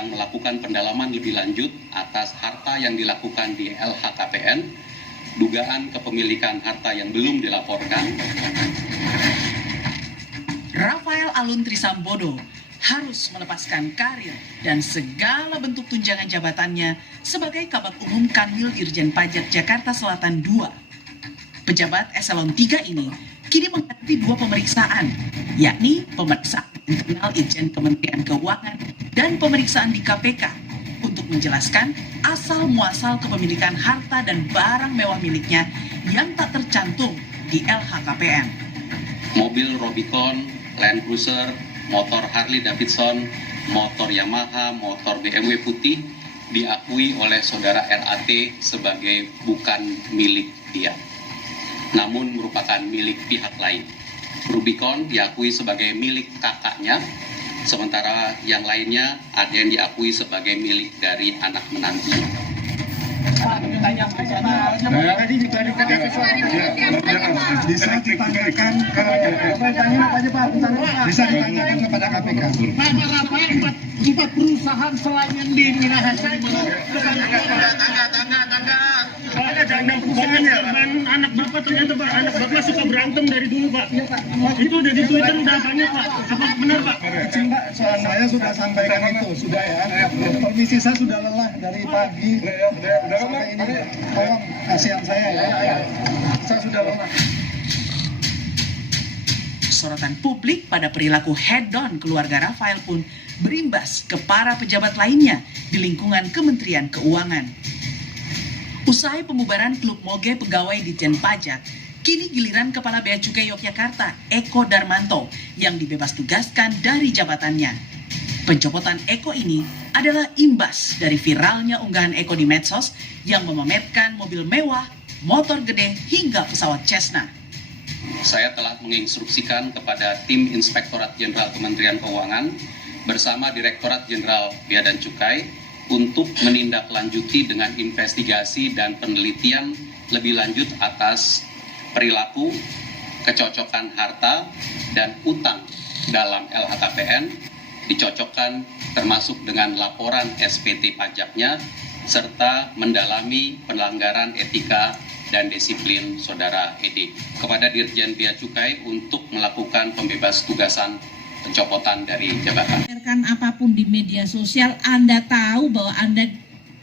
sedang melakukan pendalaman lebih lanjut atas harta yang dilakukan di LHKPN, dugaan kepemilikan harta yang belum dilaporkan. Rafael Alun Trisambodo harus melepaskan karir dan segala bentuk tunjangan jabatannya sebagai Kabag Umum Kanwil Dirjen Pajak Jakarta Selatan II. Pejabat eselon 3 ini kini menghadapi 2 pemeriksaan, yakni pemeriksaan internal Itjen Kementerian Keuangan dan pemeriksaan di KPK untuk menjelaskan asal-muasal kepemilikan harta dan barang mewah miliknya yang tak tercantum di LHKPN. Mobil Rubicon, Land Cruiser, motor Harley Davidson, motor Yamaha, motor BMW putih diakui oleh saudara RAT sebagai bukan milik dia, namun merupakan milik pihak lain. Rubicon diakui sebagai milik kakaknya, sementara yang lainnya ada yang diakui sebagai milik dari anak menantu. Bisa ditanyakan kepada KPK. Pak Rafael, empat perusahaan selain yang di wilayah saya. Anak bapak ternyata Pak, anak bapak suka berantem dari dulu Pak. Itu udah di Twitter udah banyak Pak. Apa benar Pak? Mbak, saya sudah sampaikan itu, sudah ya. Permisi, saya sudah lelah dari pagi sampai ini. Tolong kasihan saya ya. Saya sudah lelah. Sorotan publik pada perilaku head-on keluarga Rafael pun berimbas ke para pejabat lainnya di lingkungan Kementerian Keuangan. Usai pembubaran klub Moge pegawai Ditjen Pajak, kini giliran Kepala Bea Cukai Yogyakarta, Eko Darmanto, yang dibebas tugaskan dari jabatannya. Pencopotan Eko ini adalah imbas dari viralnya unggahan Eko di medsos yang memamerkan mobil mewah, motor gede, hingga pesawat Cessna. Saya telah menginstruksikan kepada tim Inspektorat Jenderal Kementerian Keuangan bersama Direktorat Jenderal Bea dan Cukai untuk menindaklanjuti dengan investigasi dan penelitian lebih lanjut atas perilaku, kecocokan harta, dan utang dalam LHKPN, dicocokkan termasuk dengan laporan SPT pajaknya, serta mendalami pelanggaran etika dan disiplin saudara Edi kepada Dirjen Bea Cukai untuk melakukan pembebas tugasan pencopotan dari jabatan. Apapun di media sosial, Anda tahu bahwa Anda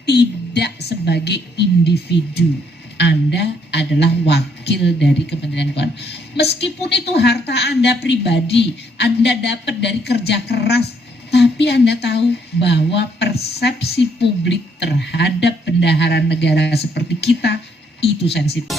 tidak sebagai individu. Anda adalah wakil dari Kementerian Keuangan. Meskipun itu harta Anda pribadi, Anda dapat dari kerja keras, tapi Anda tahu bahwa persepsi publik terhadap bendahara negara seperti kita itu sensitif.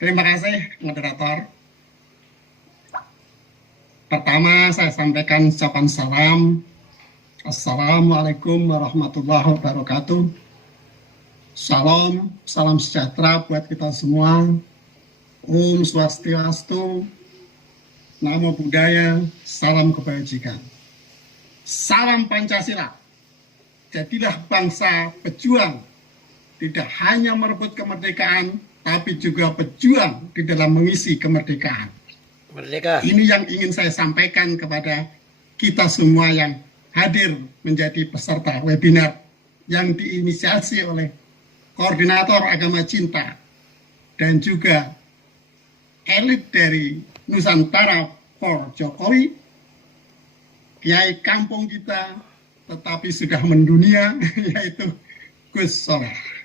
Terima kasih, moderator. Pertama, saya sampaikan ucapan salam. Assalamualaikum warahmatullahi wabarakatuh. Salam, salam sejahtera buat kita semua. Om Swastiastu, Namo Buddhaya, salam kebajikan. Salam Pancasila. Jadilah bangsa pejuang, tidak hanya merebut kemerdekaan, tapi juga pejuang di dalam mengisi kemerdekaan. Merdeka. Ini yang ingin saya sampaikan kepada kita semua yang hadir menjadi peserta webinar yang diinisiasi oleh Koordinator Agama Cinta dan juga elit dari Nusantara for Jokowi, Kiai kampung kita tetapi sudah mendunia, yaitu Gus Solah.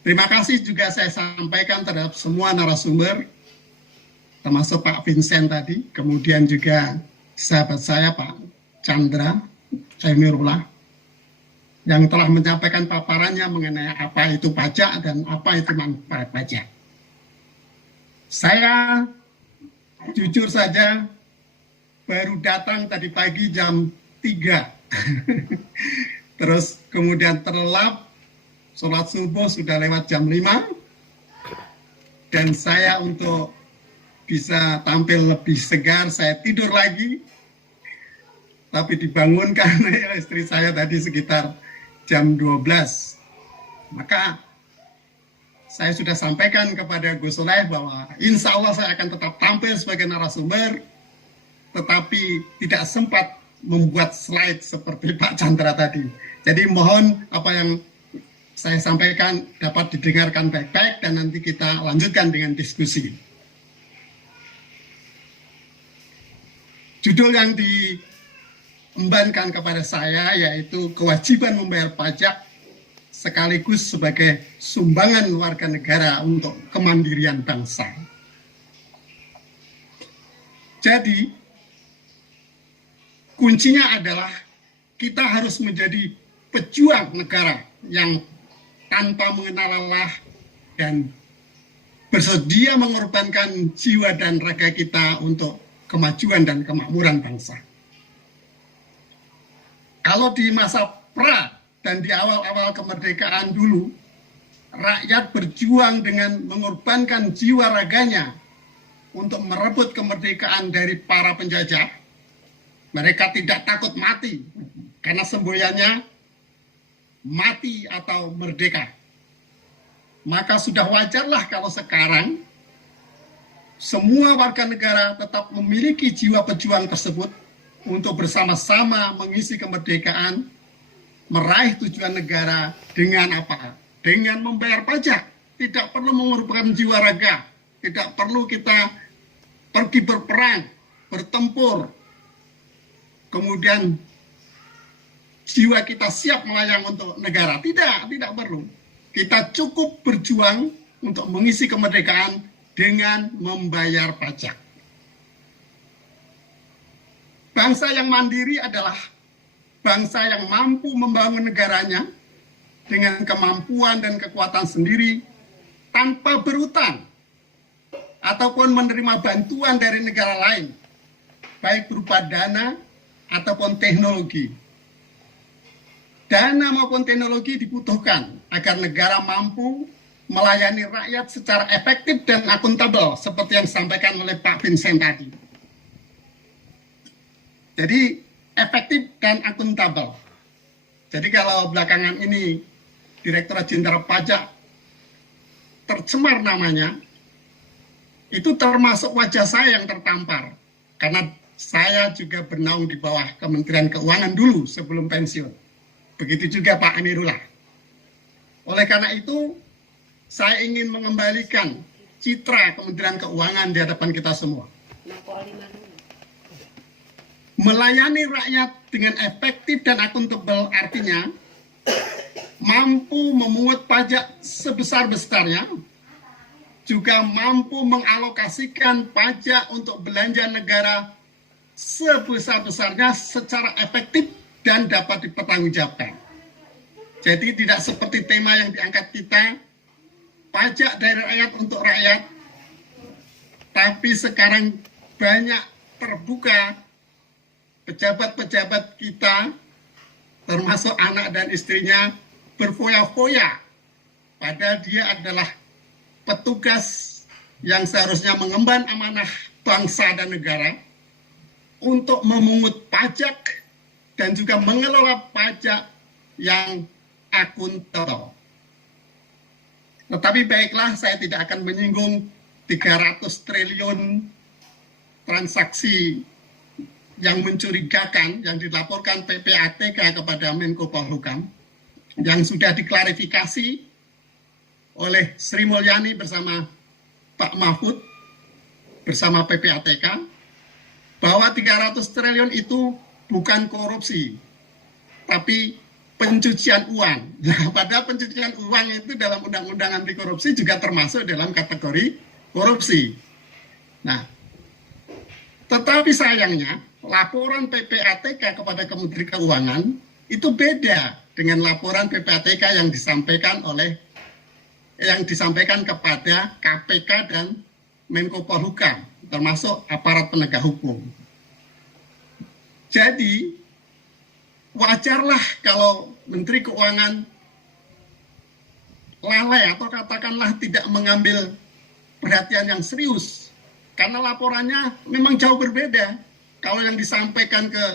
Terima kasih juga saya sampaikan terhadap semua narasumber, termasuk Pak Vincent tadi, kemudian juga sahabat saya Pak Chandra Emirullah, yang telah menyampaikan paparannya mengenai apa itu pajak dan apa itu manfaat pajak. Saya jujur saja baru datang tadi pagi jam 3. Terus kemudian terlelap, sholat subuh sudah lewat jam 5. Dan saya untuk bisa tampil lebih segar, saya tidur lagi. Tapi dibangunkan oleh istri saya tadi sekitar jam 12. Maka saya sudah sampaikan kepada Gus Soleh bahwa insya Allah saya akan tetap tampil sebagai narasumber, tetapi tidak sempat membuat slide seperti Pak Chandra tadi. Jadi mohon apa yang saya sampaikan dapat didengarkan baik-baik dan nanti kita lanjutkan dengan diskusi. Judul yang diembankan kepada saya yaitu kewajiban membayar pajak sekaligus sebagai sumbangan warga negara untuk kemandirian bangsa. Jadi, kuncinya adalah kita harus menjadi pejuang negara yang tanpa mengenal lelah dan bersedia mengorbankan jiwa dan raga kita untuk kemajuan dan kemakmuran bangsa. Kalau di masa pra dan di awal-awal kemerdekaan dulu, rakyat berjuang dengan mengorbankan jiwa raganya untuk merebut kemerdekaan dari para penjajah. Mereka tidak takut mati, karena semboyannya mati atau merdeka. Maka sudah wajarlah kalau sekarang semua warga negara tetap memiliki jiwa pejuang tersebut untuk bersama-sama mengisi kemerdekaan, meraih tujuan negara dengan apa? Dengan membayar pajak. Tidak perlu mengorbankan jiwa raga, tidak perlu kita pergi berperang, bertempur, kemudian jiwa kita siap melayang untuk negara. Tidak perlu. Kita cukup berjuang untuk mengisi kemerdekaan dengan membayar pajak. Bangsa yang mandiri adalah bangsa yang mampu membangun negaranya dengan kemampuan dan kekuatan sendiri tanpa berutang ataupun menerima bantuan dari negara lain, baik berupa dana ataupun teknologi. Dana maupun teknologi dibutuhkan agar negara mampu melayani rakyat secara efektif dan akuntabel seperti yang disampaikan oleh Pak Vincent tadi. Jadi efektif dan akuntabel. Jadi kalau belakangan ini Direktorat Jenderal Pajak tercemar namanya, itu termasuk wajah saya yang tertampar. Karena saya juga bernaung di bawah Kementerian Keuangan dulu sebelum pensiun. Begitu juga Pak Amirullah. Oleh karena itu, saya ingin mengembalikan citra Kementerian Keuangan di hadapan kita semua. Melayani rakyat dengan efektif dan akuntabel artinya mampu memungut pajak sebesar-besarnya, juga mampu mengalokasikan pajak untuk belanja negara sebesar-besarnya secara efektif dan dapat dipertanggungjawabkan. Jadi tidak seperti tema yang diangkat kita, pajak dari rakyat untuk rakyat, tapi sekarang banyak terbuka pejabat-pejabat kita, termasuk anak dan istrinya, berfoya-foya, padahal dia adalah petugas yang seharusnya mengemban amanah bangsa dan negara untuk memungut pajak dan juga mengelola pajak yang akuntabel. Tetapi baiklah, saya tidak akan menyinggung 300 triliun transaksi yang mencurigakan yang dilaporkan PPATK kepada Menko Polhukam, yang sudah diklarifikasi oleh Sri Mulyani bersama Pak Mahfud bersama PPATK, bahwa 300 triliun itu bukan korupsi, tapi pencucian uang. Nah, pada pencucian uang itu dalam undang-undang anti korupsi juga termasuk dalam kategori korupsi. Nah, tetapi sayangnya laporan PPATK kepada Kementerian Keuangan itu beda dengan laporan PPATK yang disampaikan kepada KPK dan Menko Polhukam, termasuk aparat penegak hukum. Jadi, wajarlah kalau Menteri Keuangan lalai atau katakanlah tidak mengambil perhatian yang serius, karena laporannya memang jauh berbeda. Kalau yang disampaikan ke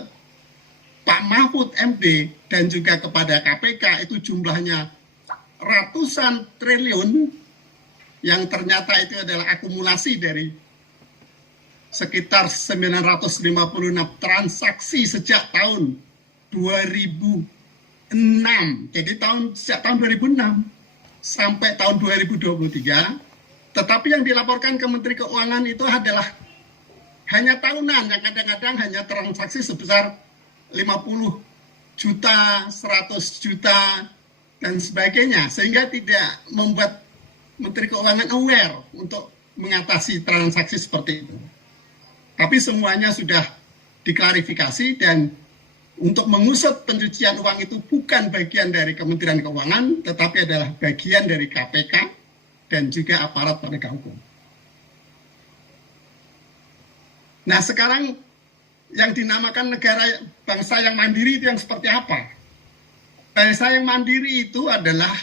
Pak Mahfud MD dan juga kepada KPK itu jumlahnya ratusan triliun, yang ternyata itu adalah akumulasi dari sekitar 956 transaksi sejak tahun 2006. Jadi sejak tahun 2006 sampai tahun 2023. Tetapi yang dilaporkan ke Menteri Keuangan itu adalah hanya tahunan, yang kadang-kadang hanya transaksi sebesar 50 juta, 100 juta, dan sebagainya. Sehingga tidak membuat Menteri Keuangan aware untuk mengatasi transaksi seperti itu. Tapi semuanya sudah diklarifikasi, dan untuk mengusut pencucian uang itu bukan bagian dari Kementerian Keuangan, tetapi adalah bagian dari KPK dan juga aparat penegak hukum. Nah, sekarang yang dinamakan negara bangsa yang mandiri itu yang seperti apa? Bangsa yang mandiri itu adalah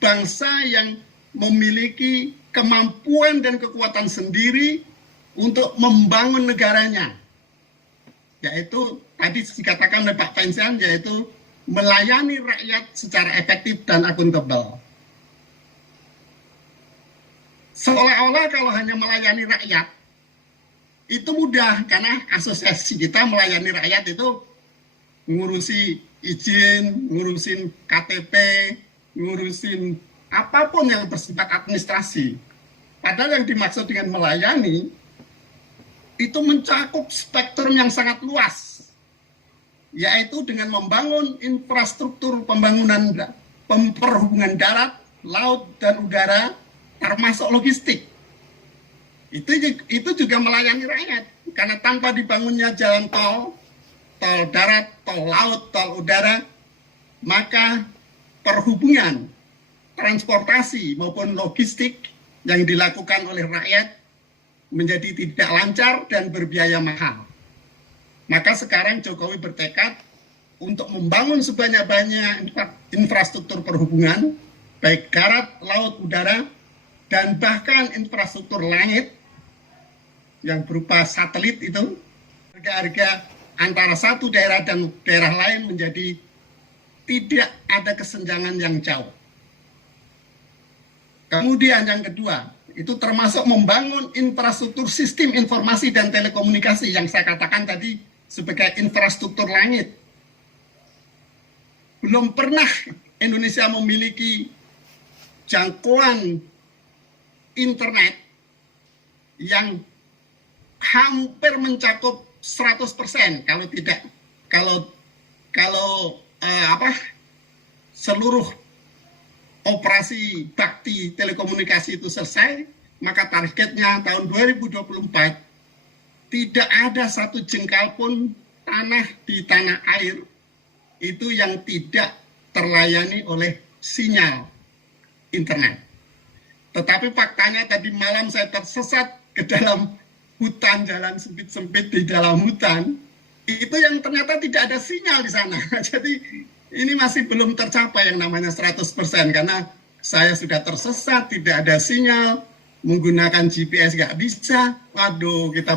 bangsa yang memiliki kemampuan dan kekuatan sendiri untuk membangun negaranya. Yaitu, tadi dikatakan oleh Pak Pensian, yaitu melayani rakyat secara efektif dan akuntabel. Seolah-olah kalau hanya melayani rakyat, itu mudah, karena asosiasi kita melayani rakyat itu ngurusi izin, ngurusin KTP, ngurusin apapun yang bersifat administrasi. Padahal yang dimaksud dengan melayani itu mencakup spektrum yang sangat luas, yaitu dengan membangun infrastruktur pembangunan perhubungan darat, laut, dan udara, termasuk logistik. Itu juga melayani rakyat, karena tanpa dibangunnya jalan tol darat, tol laut, tol udara, maka perhubungan, transportasi maupun logistik yang dilakukan oleh rakyat menjadi tidak lancar dan berbiaya mahal. Maka sekarang Jokowi bertekad untuk membangun sebanyak-banyak infrastruktur perhubungan, baik darat, laut, udara, dan bahkan infrastruktur langit yang berupa satelit itu, harga-harga antara satu daerah dan daerah lain menjadi tidak ada kesenjangan yang jauh. Kemudian yang kedua, itu termasuk membangun infrastruktur sistem informasi dan telekomunikasi yang saya katakan tadi sebagai infrastruktur langit. Belum pernah Indonesia memiliki jangkauan internet yang hampir mencakup 100%, seluruh operasi bakti telekomunikasi itu selesai, maka targetnya tahun 2024 tidak ada satu jengkal pun tanah di tanah air itu yang tidak terlayani oleh sinyal internet. Tetapi faktanya tadi malam saya tersesat ke dalam hutan, jalan sempit-sempit di dalam hutan, itu yang ternyata tidak ada sinyal di sana. Jadi ini masih belum tercapai yang namanya 100%, karena saya sudah tersesat, tidak ada sinyal, menggunakan GPS nggak bisa. Waduh, kita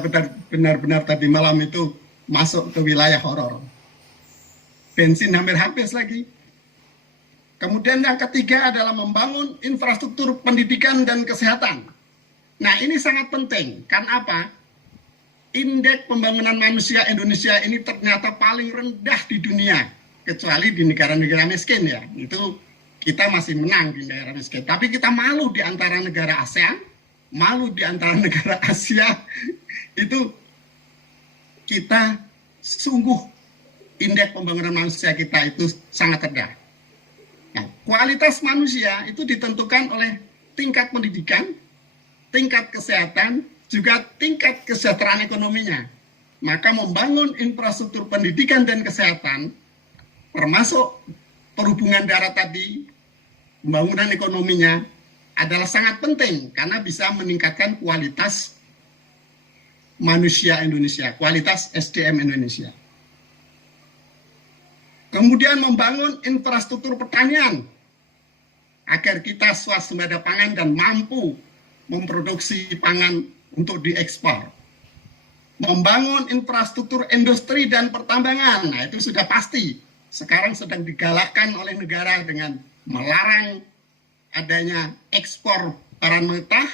benar-benar tadi malam itu masuk ke wilayah horor. Bensin hampir habis lagi. Kemudian yang ketiga adalah membangun infrastruktur pendidikan dan kesehatan. Nah, ini sangat penting. Karena apa? Indeks pembangunan manusia Indonesia ini ternyata paling rendah di dunia, kecuali di negara-negara miskin ya. Itu kita masih menang di negara miskin. Tapi kita malu di antara negara ASEAN, malu di antara negara Asia. Itu kita sungguh indeks pembangunan manusia kita itu sangat rendah. Nah, kualitas manusia itu ditentukan oleh tingkat pendidikan, tingkat kesehatan, juga tingkat kesejahteraan ekonominya. Maka membangun infrastruktur pendidikan dan kesehatan, termasuk perhubungan darat tadi, pembangunan ekonominya adalah sangat penting karena bisa meningkatkan kualitas manusia Indonesia, kualitas SDM Indonesia. Kemudian membangun infrastruktur pertanian agar kita swasembada pangan dan mampu memproduksi pangan untuk diekspor. Membangun infrastruktur industri dan pertambangan, nah itu sudah pasti. Sekarang sedang digalakkan oleh negara dengan melarang adanya ekspor barang mentah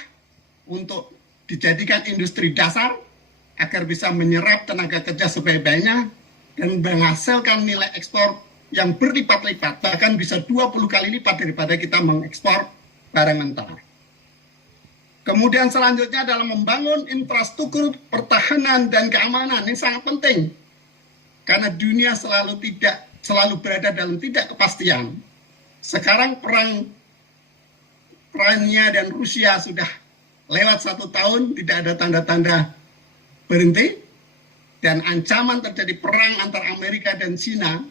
untuk dijadikan industri dasar agar bisa menyerap tenaga kerja sebaik-baiknya dan menghasilkan nilai ekspor yang berlipat-lipat, bahkan bisa 20 kali lipat daripada kita mengekspor barang mentah. Kemudian selanjutnya adalah membangun infrastruktur pertahanan dan keamanan. Ini sangat penting karena dunia selalu berada dalam tidak kepastian. Sekarang perang Ukraina dan Rusia sudah lewat 1 tahun, tidak ada tanda-tanda berhenti, dan ancaman terjadi perang antara Amerika dan China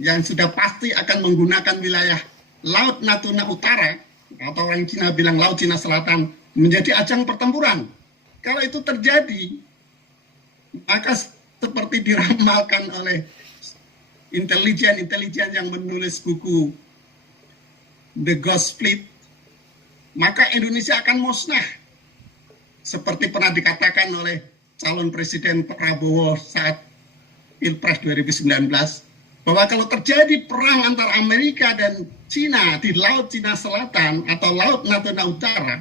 yang sudah pasti akan menggunakan wilayah Laut Natuna Utara, atau orang Cina bilang Laut Cina Selatan, menjadi ajang pertempuran. Kalau itu terjadi, maka seperti diramalkan oleh intelijen yang menulis buku The Ghost Fleet, maka Indonesia akan musnah. Seperti pernah dikatakan oleh calon Presiden Prabowo saat Pilpres 2019, bahwa kalau terjadi perang antara Amerika dan Cina di Laut Cina Selatan atau Laut Natuna Utara,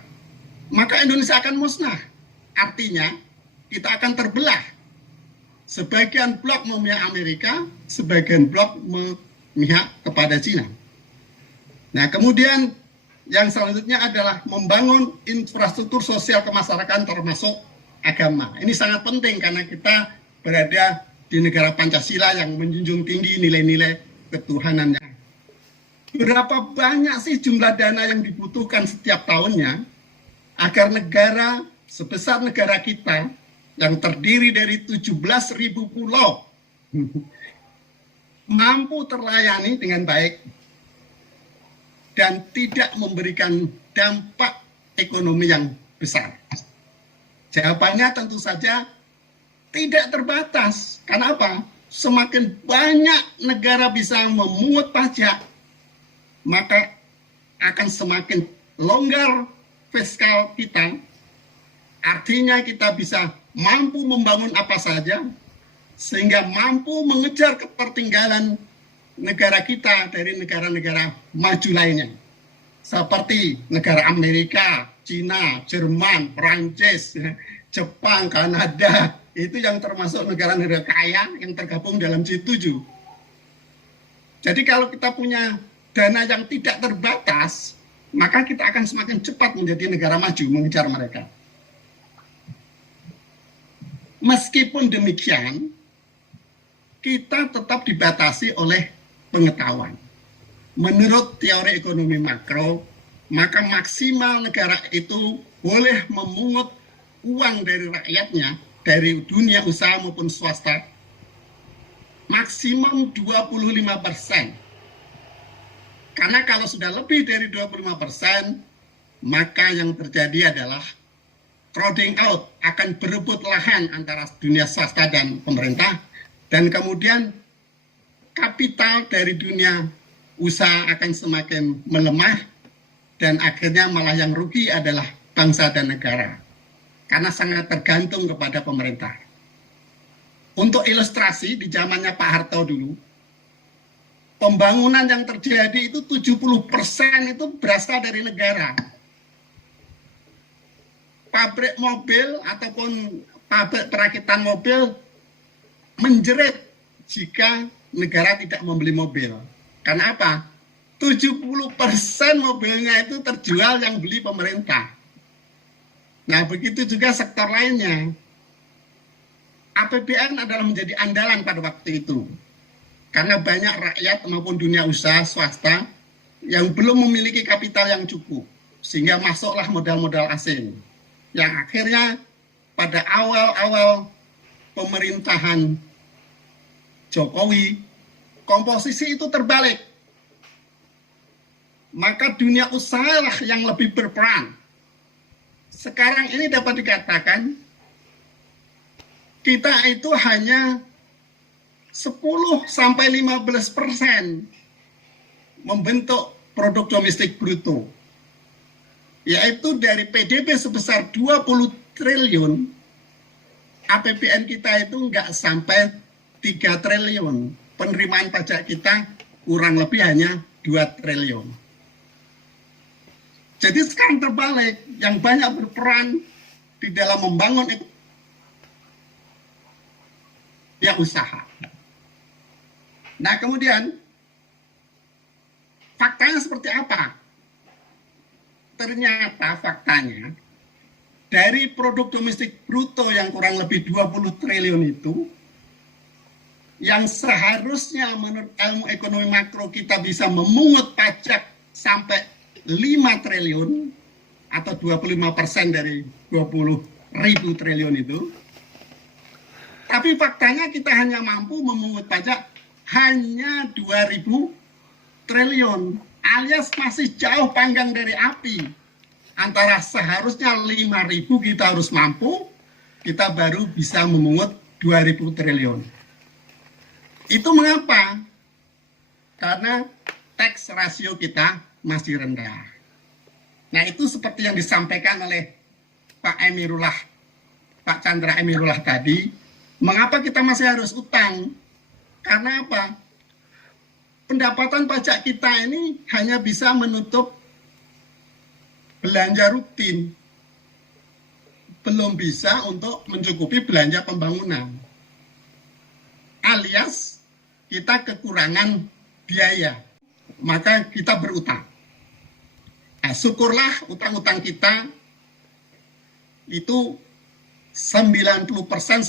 maka Indonesia akan musnah. Artinya, kita akan terbelah. Sebagian blok memihak Amerika, sebagian blok memihak kepada Cina. Nah, kemudian yang selanjutnya adalah membangun infrastruktur sosial kemasyarakatan termasuk agama. Ini sangat penting karena kita berada di negara Pancasila yang menjunjung tinggi nilai-nilai ketuhanannya. Berapa banyak sih jumlah dana yang dibutuhkan setiap tahunnya agar negara sebesar negara kita yang terdiri dari 17.000 pulau mampu terlayani dengan baik dan tidak memberikan dampak ekonomi yang besar? Jawabannya tentu saja tidak terbatas. Karena apa? Semakin banyak negara bisa memungut pajak, maka akan semakin longgar fiskal kita. Artinya kita bisa mampu membangun apa saja, sehingga mampu mengejar ketertinggalan negara kita dari negara-negara maju lainnya. Seperti negara Amerika, Cina, Jerman, Perancis, Jepang, Kanada, itu yang termasuk negara-negara kaya yang tergabung dalam G7. Jadi kalau kita punya dana yang tidak terbatas, maka kita akan semakin cepat menjadi negara maju mengejar mereka. Meskipun demikian, kita tetap dibatasi oleh pengetahuan. Menurut teori ekonomi makro, maka maksimal negara itu boleh memungut uang dari rakyatnya, dari dunia usaha maupun swasta, maksimum 25%. Karena kalau sudah lebih dari 25%, maka yang terjadi adalah crowding out, akan berebut lahan antara dunia swasta dan pemerintah, dan kemudian kapital dari dunia usaha akan semakin melemah, dan akhirnya malah yang rugi adalah bangsa dan negara, karena sangat tergantung kepada pemerintah. Untuk ilustrasi, di zamannya Pak Harto dulu, pembangunan yang terjadi itu 70% itu berasal dari negara. Pabrik mobil ataupun pabrik perakitan mobil menjerit jika negara tidak membeli mobil. Karena apa? 70% mobilnya itu terjual yang beli pemerintah. Nah, begitu juga sektor lainnya. APBN adalah menjadi andalan pada waktu itu. Karena banyak rakyat maupun dunia usaha swasta yang belum memiliki kapital yang cukup. Sehingga masuklah modal-modal asing. Yang akhirnya pada awal-awal pemerintahan Jokowi, komposisi itu terbalik. maka dunia usaha lah yang lebih berperan. Sekarang ini dapat dikatakan kita itu hanya 10-15% membentuk produk domestik bruto, yaitu dari PDB sebesar 20 triliun, APBN kita itu nggak sampai 3 triliun, penerimaan pajak kita kurang lebih hanya 2 triliun. Jadi sekarang terbalik, yang banyak berperan di dalam membangun ya usaha. Nah kemudian faktanya seperti apa? Ternyata faktanya dari produk domestik bruto yang kurang lebih 20 triliun itu, yang seharusnya menurut ilmu ekonomi makro kita bisa memungut pajak sampai 5 triliun atau 25% dari 20.000 triliun itu. Tapi faktanya kita hanya mampu memungut pajak hanya 2.000 triliun, alias masih jauh panggang dari api. Antara seharusnya 5.000 kita harus mampu, kita baru bisa memungut 2.000 triliun. Itu mengapa? Karena tax ratio kita masih rendah. Nah itu seperti yang disampaikan oleh Pak Chandra Emirullah tadi. Mengapa kita masih harus utang? Karena apa? Pendapatan pajak kita ini hanya bisa menutup belanja rutin, belum bisa untuk mencukupi belanja pembangunan, alias kita kekurangan biaya, maka kita berutang. Nah, syukurlah utang-utang kita itu 90%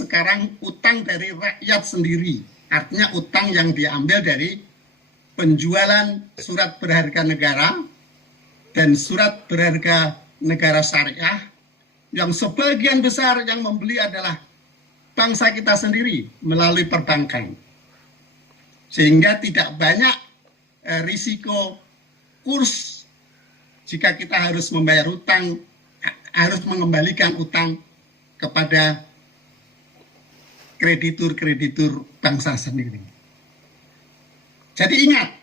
sekarang utang dari rakyat sendiri. Artinya utang yang diambil dari penjualan surat berharga negara dan surat berharga negara syariah, yang sebagian besar yang membeli adalah bangsa kita sendiri melalui perbankan. Sehingga tidak banyak risiko kurs jika kita harus membayar utang, harus mengembalikan utang kepada kreditur-kreditur bangsa sendiri. Jadi ingat,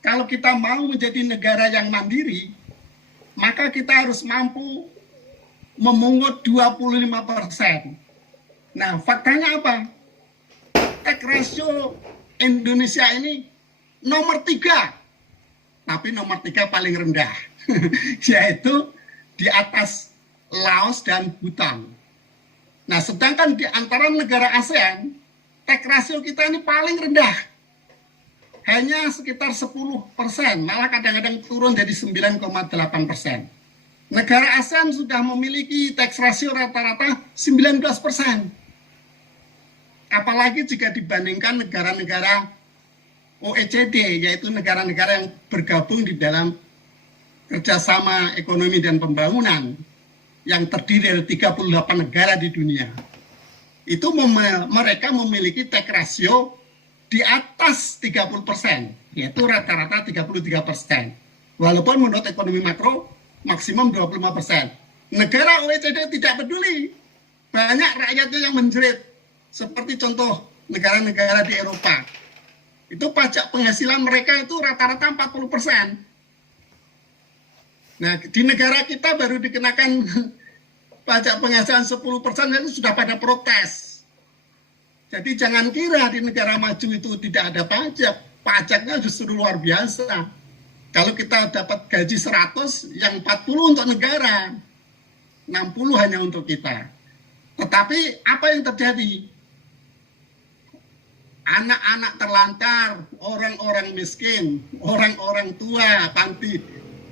kalau kita mau menjadi negara yang mandiri, maka kita harus mampu memungut 25%. Nah, faktanya apa? Tax ratio Indonesia ini nomor 3, tapi nomor 3 paling rendah, yaitu di atas Laos dan Bhutan. Nah, sedangkan di antara negara ASEAN, tax ratio kita ini paling rendah. Hanya sekitar 10%, malah kadang-kadang turun jadi 9,8%. Negara ASEAN sudah memiliki tax ratio rata-rata 19%. Apalagi jika dibandingkan negara-negara OECD, yaitu negara-negara yang bergabung di dalam kerjasama ekonomi dan pembangunan, yang terdiri dari 38 negara di dunia. Itu mereka memiliki tax ratio di atas 30%, yaitu rata-rata 33%. Walaupun menurut ekonomi makro maksimum 25%. Negara OECD tidak peduli. Banyak rakyatnya yang menjerit. Seperti contoh negara-negara di Eropa. Itu pajak penghasilan mereka itu rata-rata 40%. Nah, di negara kita baru dikenakan pajak penghasilan 10% itu sudah pada protes. Jadi jangan kira di negara maju itu tidak ada pajak. Pajaknya justru luar biasa. Kalau kita dapat gaji 100, yang 40 untuk negara, 60 hanya untuk kita. Tetapi apa yang terjadi? Anak-anak terlantar, orang-orang miskin, orang-orang tua, panti,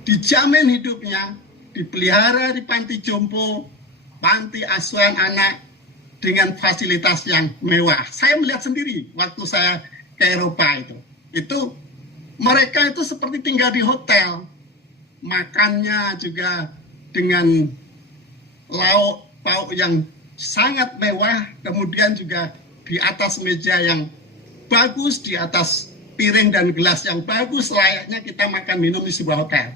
dijamin hidupnya, dipelihara di panti jompo, panti asuhan anak dengan fasilitas yang mewah. Saya melihat sendiri waktu saya ke Eropa itu mereka itu seperti tinggal di hotel, makannya juga dengan lauk pauk yang sangat mewah, kemudian juga di atas meja yang bagus, di atas piring dan gelas yang bagus layaknya kita makan minum di sebuah hotel.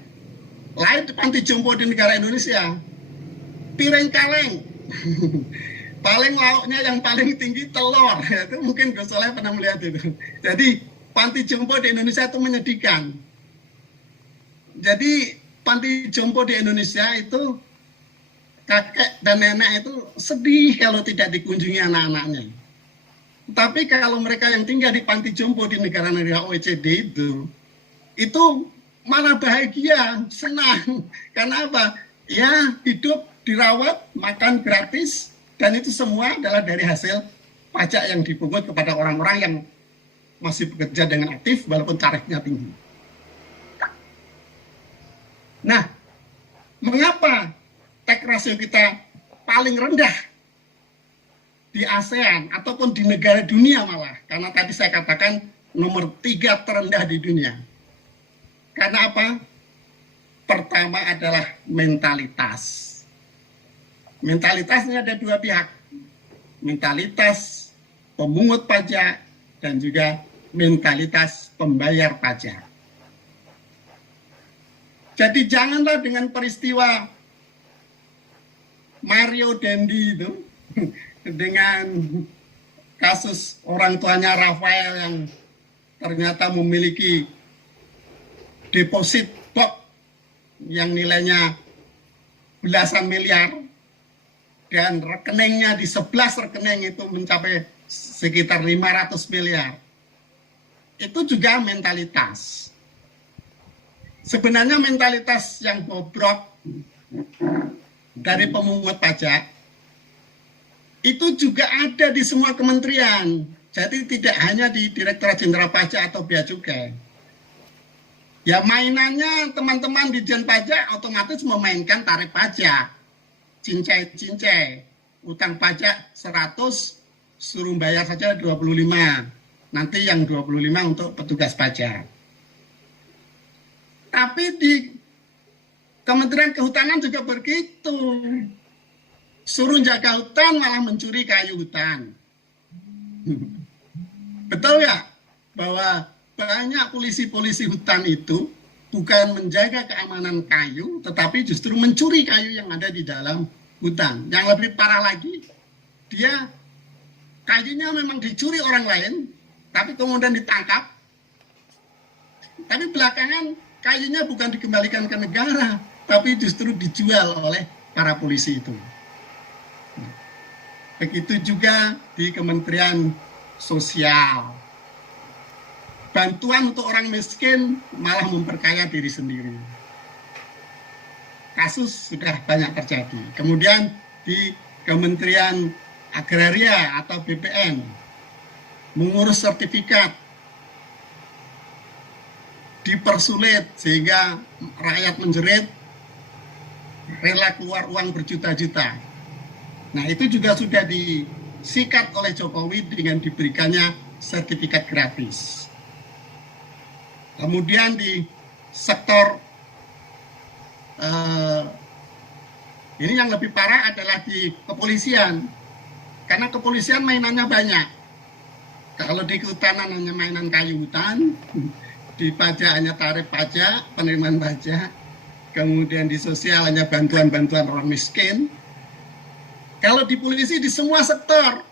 Lain di panti jompo di negara Indonesia, piring kaleng. Paling lauknya yang paling tinggi telur. Itu mungkin Gus Soleh pernah melihat itu. Jadi panti jompo di Indonesia itu menyedihkan. Jadi panti jompo di Indonesia itu kakek dan nenek itu sedih kalau tidak dikunjungi anak-anaknya. Tapi kalau mereka yang tinggal di panti jompo di negara-negara OECD itu malah bahagia, senang. Karena apa? Ya, hidup dirawat, makan gratis, dan itu semua adalah dari hasil pajak yang dipungut kepada orang-orang yang masih bekerja dengan aktif walaupun tarifnya tinggi. Nah, mengapa tax ratio kita paling rendah di ASEAN ataupun di negara dunia malah? Karena tadi saya katakan nomor 3 terendah di dunia. Karena apa? Pertama adalah mentalitas. Mentalitasnya ada dua pihak. Mentalitas pemungut pajak dan juga mentalitas pembayar pajak. Jadi janganlah dengan peristiwa Mario Dendi itu dengan kasus orang tuanya Rafael yang ternyata memiliki deposit box yang nilainya belasan miliar dan rekeningnya di 11 rekening itu mencapai sekitar 500 miliar. Itu juga mentalitas. Sebenarnya mentalitas yang bobrok dari pemungut pajak itu juga ada di semua kementerian. Jadi tidak hanya di Direktorat Jenderal Pajak atau Bea Cukai. Ya mainannya teman-teman di Dijen Pajak otomatis memainkan tarif pajak. Cincai-cincai. Utang pajak 100, suruh bayar saja 25. Nanti yang 25 untuk petugas pajak. Tapi di Kementerian Kehutanan juga begitu. Suruh jaga hutan malah mencuri kayu hutan. Betul ya? Bahwa banyak polisi-polisi hutan itu bukan menjaga keamanan kayu, tetapi justru mencuri kayu yang ada di dalam hutan. Yang lebih parah lagi, dia kayunya memang dicuri orang lain, tapi kemudian ditangkap. Tapi belakangan kayunya bukan dikembalikan ke negara, tapi justru dijual oleh para polisi itu. Begitu juga di Kementerian Sosial. Bantuan untuk orang miskin malah memperkaya diri sendiri. Kasus sudah banyak terjadi. Kemudian di Kementerian Agraria atau BPN, mengurus sertifikat dipersulit sehingga rakyat menjerit, rela keluar uang berjuta-juta. Nah itu juga sudah disikat oleh Jokowi dengan diberikannya sertifikat gratis. Kemudian di sektor ini yang lebih parah adalah di kepolisian. Karena kepolisian mainannya banyak. Kalau di kehutanan hanya mainan kayu hutan, di pajak hanya tarif pajak, penerimaan pajak, kemudian di sosial hanya bantuan-bantuan orang miskin. Kalau di polisi di semua sektor,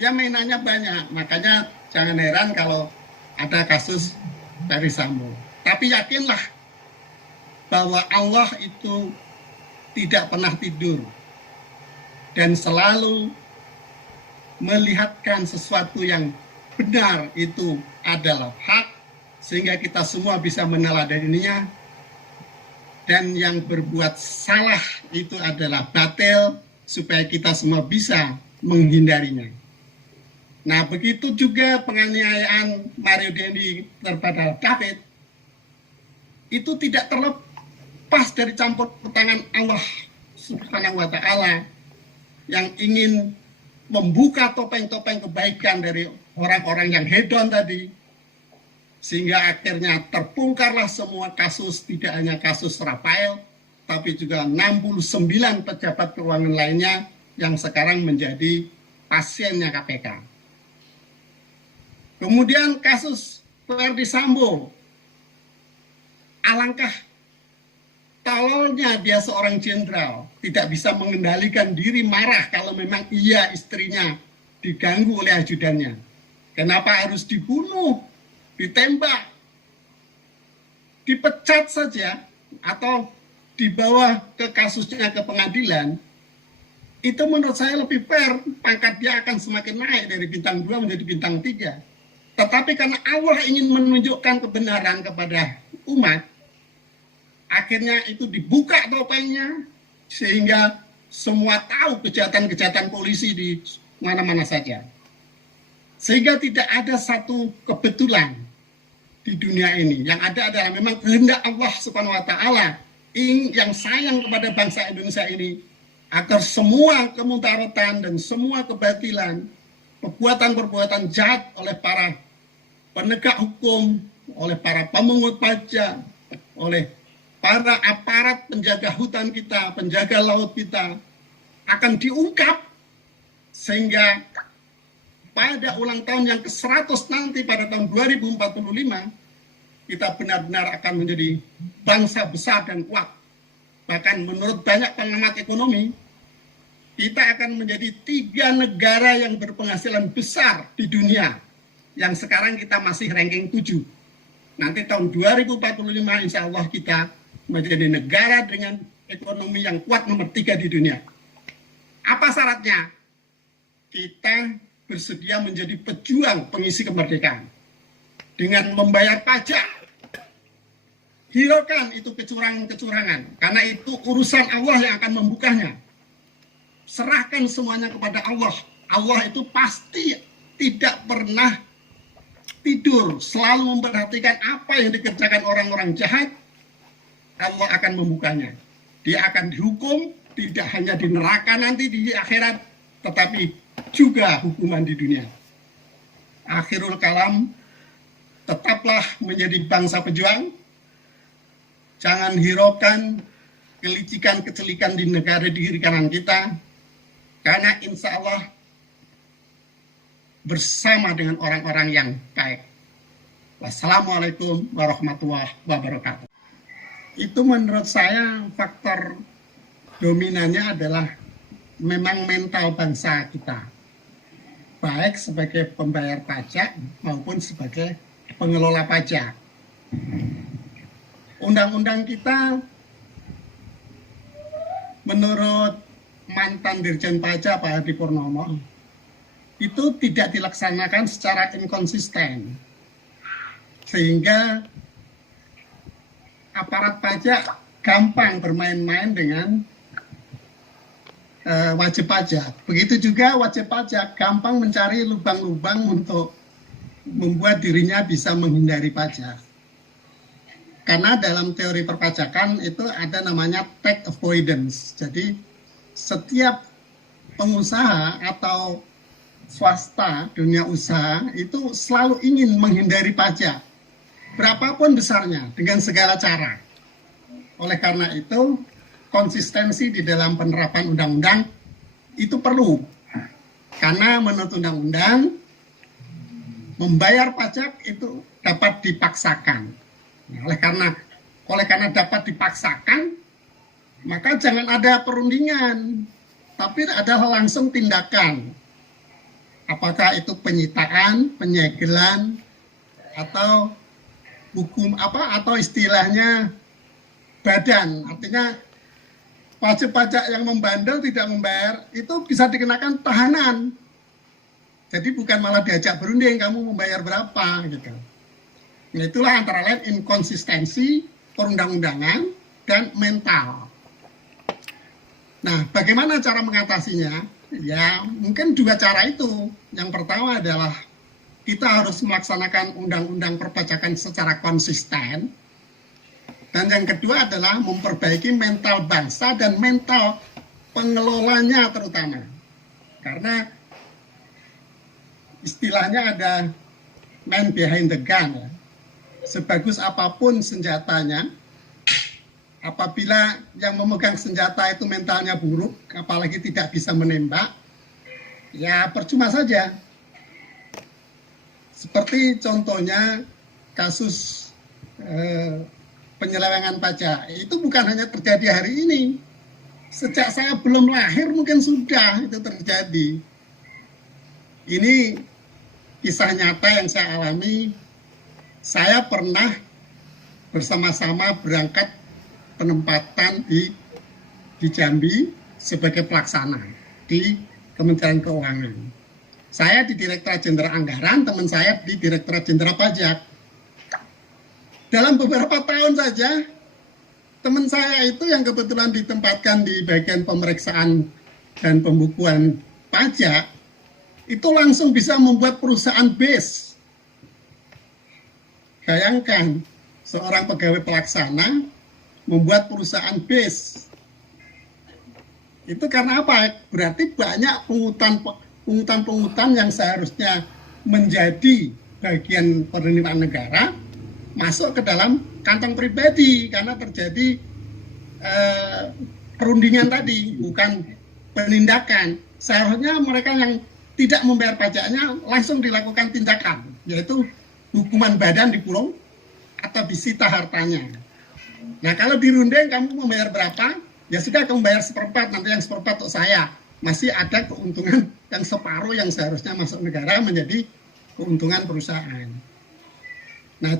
ya mainannya banyak. Makanya jangan heran kalau ada kasus Ferdy Sambo. Tapi yakinlah bahwa Allah itu tidak pernah tidur dan selalu melihatkan sesuatu yang benar itu adalah hak, sehingga kita semua bisa meneladaninya, dan yang berbuat salah itu adalah batil, supaya kita semua bisa menghindarinya. Nah, begitu juga penganiayaan Mario Dendi kepada David, itu tidak terlepas dari campur tangan Allah Subhanahu wa Ta'ala yang ingin membuka topeng-topeng kebaikan dari orang-orang yang hedon tadi, sehingga akhirnya terbongkarlah semua kasus, tidak hanya kasus Rafael, tapi juga 69 pejabat keuangan lainnya yang sekarang menjadi pasiennya KPK. Kemudian kasus Verdi Sambo, alangkah tololnya dia seorang jenderal, tidak bisa mengendalikan diri, marah kalau memang iya istrinya diganggu oleh ajudannya. Kenapa harus dibunuh, ditembak, dipecat saja, atau dibawa ke kasusnya ke pengadilan? Itu menurut saya lebih fair, pangkat dia akan semakin naik dari bintang 2 menjadi bintang 3. Tetapi karena Allah ingin menunjukkan kebenaran kepada umat, akhirnya itu dibuka topengnya, sehingga semua tahu kejahatan-kejahatan polisi di mana-mana saja. Sehingga tidak ada satu kebetulan di dunia ini. Yang ada adalah memang kehendak Allah Subhanahu wa Ta'ala yang sayang kepada bangsa Indonesia ini, agar semua kemudaratan dan semua kebatilan, perbuatan-perbuatan jahat oleh para penegak hukum, oleh para pemungut pajak, oleh para aparat penjaga hutan kita, penjaga laut kita, akan diungkap, sehingga pada ulang tahun yang ke-100 nanti pada tahun 2045, kita benar-benar akan menjadi bangsa besar dan kuat. Bahkan menurut banyak pengamat ekonomi, kita akan menjadi 3 negara yang berpenghasilan besar di dunia, yang sekarang kita masih ranking 7. Nanti tahun 2045 insya Allah kita menjadi negara dengan ekonomi yang kuat nomor 3 di dunia. Apa syaratnya? Kita bersedia menjadi pejuang pengisi kemerdekaan dengan membayar pajak. Hiraukan itu kecurangan-kecurangan, karena itu urusan Allah yang akan membukanya. Serahkan semuanya kepada Allah. Allah itu pasti tidak pernah tidur, selalu memperhatikan apa yang dikerjakan orang-orang jahat. Allah akan membukanya. Dia akan dihukum, tidak hanya di neraka nanti di akhirat, tetapi juga hukuman di dunia. Akhirul kalam, tetaplah menjadi bangsa pejuang. Jangan hiraukan kelicikan-kecelikan di negara di kiri kanan kita, karena insya Allah bersama dengan orang-orang yang baik. Wassalamualaikum warahmatullahi wabarakatuh. Itu menurut saya faktor dominannya adalah memang mental bangsa kita, baik sebagai pembayar pajak maupun sebagai pengelola pajak. Undang-undang kita menurut mantan Dirjen Pajak Pak Hadi Purnomo itu tidak dilaksanakan secara inkonsisten, sehingga aparat pajak gampang bermain-main dengan wajib pajak. Begitu juga wajib pajak gampang mencari lubang-lubang untuk membuat dirinya bisa menghindari pajak. Karena dalam teori perpajakan itu ada namanya tax avoidance. Jadi setiap pengusaha atau swasta, dunia usaha itu selalu ingin menghindari pajak, berapapun besarnya, dengan segala cara. Oleh karena itu, konsistensi di dalam penerapan undang-undang itu perlu. Karena menurut undang-undang, membayar pajak itu dapat dipaksakan. Oleh karena dapat dipaksakan, maka jangan ada perundingan, tapi adalah langsung tindakan. Apakah itu penyitaan, penyegelan, atau hukum atau istilahnya badan. Artinya wajib pajak yang membandel tidak membayar itu bisa dikenakan tahanan. Jadi bukan malah diajak berunding, kamu membayar berapa gitu. Nah, itulah antara lain inkonsistensi perundang-undangan dan mental. Nah, bagaimana cara mengatasinya? Ya, mungkin 2 cara itu. Yang pertama adalah kita harus melaksanakan undang-undang perpajakan secara konsisten. Dan yang kedua adalah memperbaiki mental bangsa dan mental pengelolanya terutama. Karena istilahnya ada man behind the gun. Ya. Sebagus apapun senjatanya, apabila yang memegang senjata itu mentalnya buruk, apalagi tidak bisa menembak, ya percuma saja. Seperti contohnya kasus penyelewengan pajak itu bukan hanya terjadi hari ini. Sejak saya belum lahir mungkin sudah itu terjadi. Ini kisah nyata yang saya alami. Saya pernah bersama-sama berangkat penempatan di Jambi sebagai pelaksana di Kementerian Keuangan. Saya di Direktorat Jenderal Anggaran, teman saya di Direktorat Jenderal Pajak. Dalam beberapa tahun saja, teman saya itu yang kebetulan ditempatkan di bagian pemeriksaan dan pembukuan pajak, itu langsung bisa membuat perusahaan base. Bayangkan, seorang pegawai pelaksana membuat perusahaan base. Itu karena apa? Berarti banyak pungutan yang seharusnya menjadi bagian penerimaan negara masuk ke dalam kantong pribadi karena terjadi perundingan tadi, bukan penindakan. Seharusnya mereka yang tidak membayar pajaknya langsung dilakukan tindakan, yaitu hukuman badan dikurung atau disita hartanya. Nah, kalau dirunding kamu membayar berapa, ya sudah kamu bayar seperempat, nanti yang seperempat untuk saya. Masih ada keuntungan yang separuh yang seharusnya masuk negara menjadi keuntungan perusahaan. Nah,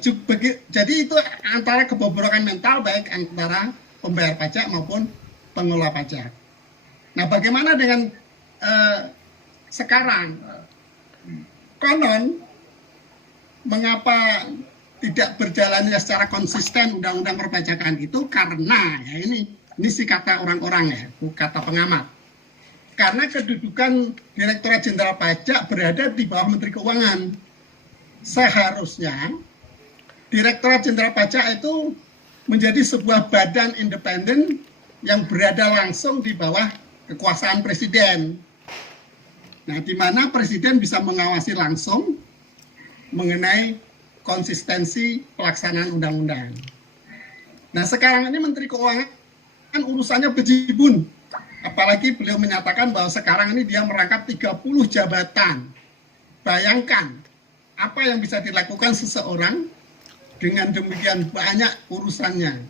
jadi itu antara kebobrokan mental baik antara pembayar pajak maupun pengelola pajak. Nah, bagaimana dengan sekarang? Konon, mengapa tidak berjalannya secara konsisten undang-undang perpajakan itu karena, ya ini sih kata orang-orang ya, kata pengamat. Karena kedudukan Direktorat Jenderal Pajak berada di bawah Menteri Keuangan. Seharusnya Direktorat Jenderal Pajak itu menjadi sebuah badan independen yang berada langsung di bawah kekuasaan Presiden. Nah, di mana Presiden bisa mengawasi langsung mengenai konsistensi pelaksanaan undang-undang. Nah, sekarang ini Menteri Keuangan kan urusannya bejibun. Apalagi beliau menyatakan bahwa sekarang ini dia merangkap 30 jabatan. Bayangkan apa yang bisa dilakukan seseorang dengan demikian banyak urusannya.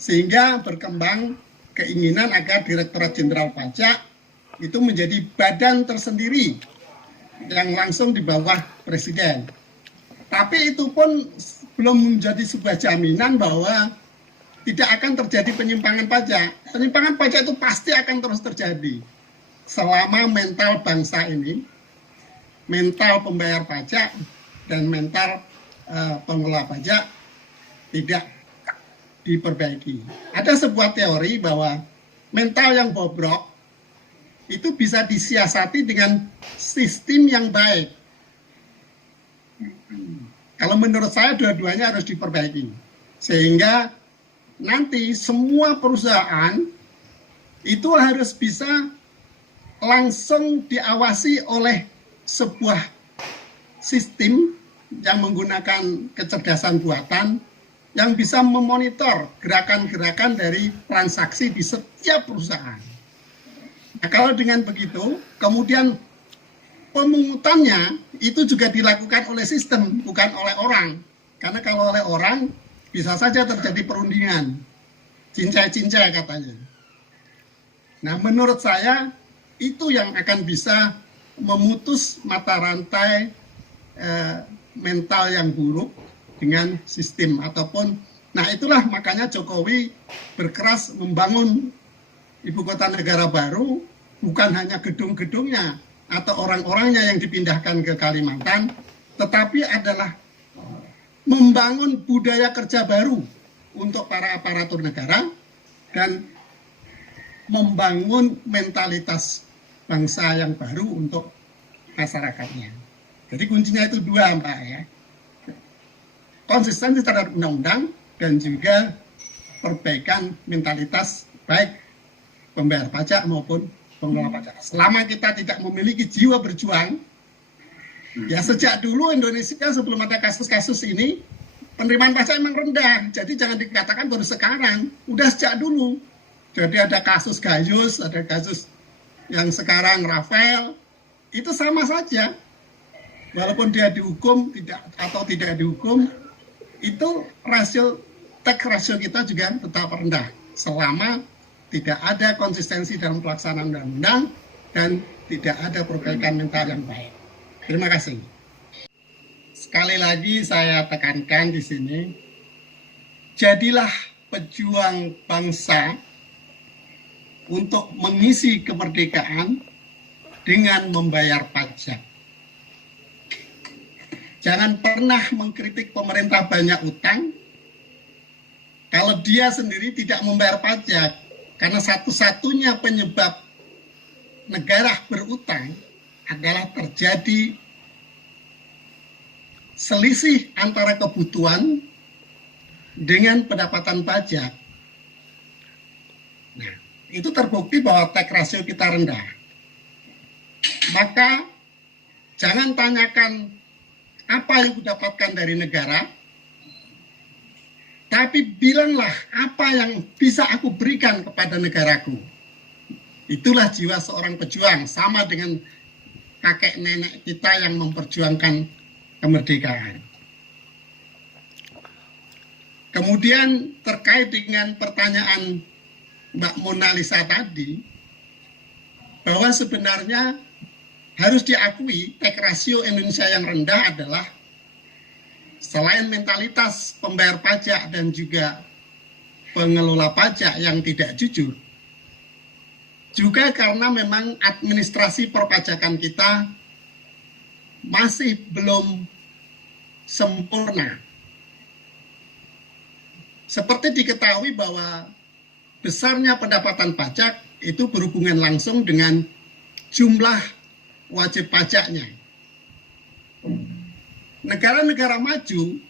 Sehingga berkembang keinginan agar Direktorat Jenderal Pajak itu menjadi badan tersendiri yang langsung di bawah Presiden. Tapi itu pun belum menjadi sebuah jaminan bahwa tidak akan terjadi penyimpangan pajak. Penyimpangan pajak itu pasti akan terus terjadi selama mental bangsa ini, mental pembayar pajak dan mental pengelola pajak tidak diperbaiki. Ada sebuah teori bahwa mental yang bobrok itu bisa disiasati dengan sistem yang baik. Kalau menurut saya dua-duanya harus diperbaiki. Sehingga nanti semua perusahaan itu harus bisa langsung diawasi oleh sebuah sistem yang menggunakan kecerdasan buatan yang bisa memonitor gerakan-gerakan dari transaksi di setiap perusahaan. Nah, kalau dengan begitu, kemudian pemungutannya itu juga dilakukan oleh sistem, bukan oleh orang. Karena kalau oleh orang, bisa saja terjadi perundingan, cincai-cincai katanya. Nah, menurut saya itu yang akan bisa memutus mata rantai mental yang buruk dengan sistem ataupun, nah itulah makanya Jokowi berkeras membangun ibu kota negara baru, bukan hanya gedung-gedungnya atau orang-orangnya yang dipindahkan ke Kalimantan, tetapi adalah membangun budaya kerja baru untuk para aparatur negara dan membangun mentalitas bangsa yang baru untuk masyarakatnya. Jadi kuncinya itu dua, Mbak, ya. Konsistensi terhadap undang-undang dan juga perbaikan mentalitas baik pembayar pajak maupun pengelola pajak. Selama kita tidak memiliki jiwa berjuang, ya sejak dulu Indonesia sebelum ada kasus-kasus ini, penerimaan pajak memang rendah. Jadi jangan dikatakan baru sekarang, udah sejak dulu. Jadi ada kasus Gayus, ada kasus yang sekarang Rafael, itu sama saja. walaupun dia dihukum tidak dihukum, itu tax ratio kita juga tetap rendah selama tidak ada konsistensi dalam pelaksanaan undang-undang dan tidak ada perbaikan mental yang baik. Terima kasih. Sekali lagi saya tekankan di sini, jadilah pejuang bangsa untuk mengisi kemerdekaan dengan membayar pajak. Jangan pernah mengkritik pemerintah banyak utang kalau dia sendiri tidak membayar pajak, karena satu-satunya penyebab negara berutang adalah terjadi selisih antara kebutuhan dengan pendapatan pajak. Nah, itu terbukti bahwa tax ratio kita rendah. Maka jangan tanyakan apa yang didapatkan dari negara, tapi bilanglah apa yang bisa aku berikan kepada negaraku. Itulah jiwa seorang pejuang, sama dengan kakek nenek kita yang memperjuangkan kemerdekaan. Kemudian terkait dengan pertanyaan Mbak Mona Lisa tadi, bahwa sebenarnya harus diakui tax ratio Indonesia yang rendah adalah selain mentalitas pembayar pajak dan juga pengelola pajak yang tidak jujur, juga karena memang administrasi perpajakan kita masih belum sempurna. Seperti diketahui bahwa besarnya pendapatan pajak itu berhubungan langsung dengan jumlah wajib pajaknya. Negara-negara maju,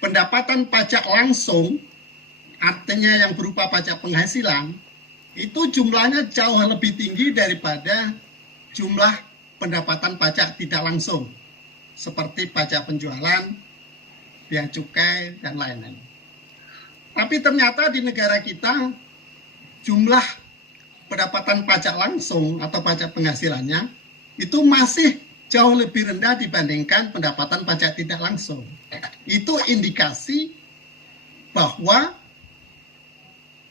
pendapatan pajak langsung, artinya yang berupa pajak penghasilan, itu jumlahnya jauh lebih tinggi daripada jumlah pendapatan pajak tidak langsung, seperti pajak penjualan, bea cukai, dan lain-lain. Tapi ternyata di negara kita, jumlah pendapatan pajak langsung atau pajak penghasilannya itu masih jauh lebih rendah dibandingkan pendapatan pajak tidak langsung. Itu indikasi bahwa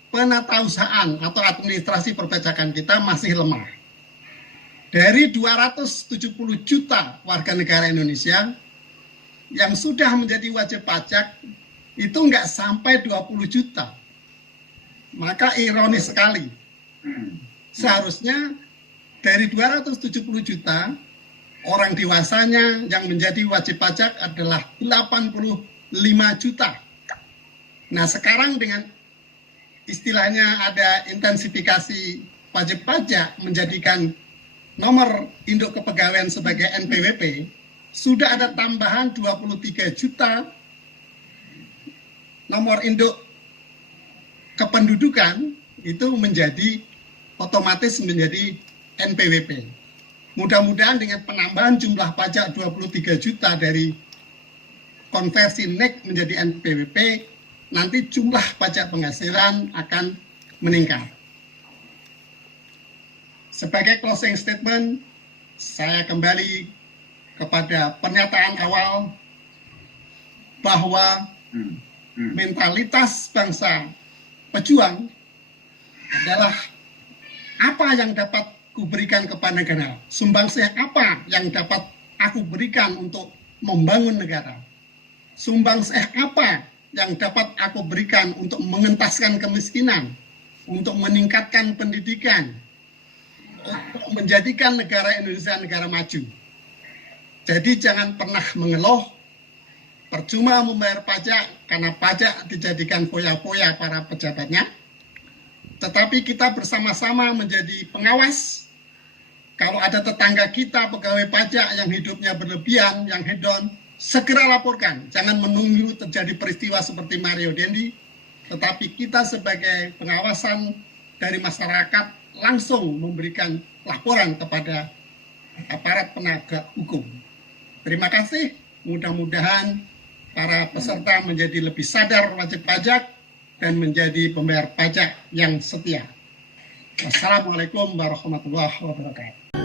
penatausahaan atau administrasi perpajakan kita masih lemah. Dari 270 juta warga negara Indonesia yang sudah menjadi wajib pajak, itu nggak sampai 20 juta. Maka ironis sekali, seharusnya dari 270 juta, orang dewasanya yang menjadi wajib pajak adalah 85 juta. Nah, sekarang dengan istilahnya ada intensifikasi wajib pajak menjadikan nomor induk kepegawaian sebagai NPWP, sudah ada tambahan 23 juta nomor induk kependudukan itu otomatis menjadi NPWP. Mudah-mudahan dengan penambahan jumlah pajak 23 juta dari konversi NEK menjadi NPWP, nanti jumlah pajak penghasilan akan meningkat. Sebagai closing statement, saya kembali kepada pernyataan awal bahwa mentalitas bangsa pejuang adalah apa yang dapat kuberikan kepada negara, sumbangsih apa yang dapat aku berikan untuk membangun negara, sumbangsih apa yang dapat aku berikan untuk mengentaskan kemiskinan, untuk meningkatkan pendidikan, untuk menjadikan negara Indonesia negara maju. Jadi jangan pernah mengeluh, percuma membayar pajak karena pajak dijadikan foya-foya para pejabatnya, tetapi kita bersama-sama menjadi pengawas. Kalau ada tetangga kita pegawai pajak yang hidupnya berlebihan, yang hedon, segera laporkan. Jangan menunggu terjadi peristiwa seperti Mario Dendi, tetapi kita sebagai pengawasan dari masyarakat langsung memberikan laporan kepada aparat penegak hukum. Terima kasih. Mudah-mudahan para peserta menjadi lebih sadar wajib pajak dan menjadi pembayar pajak yang setia. Wassalamualaikum warahmatullahi wabarakatuh.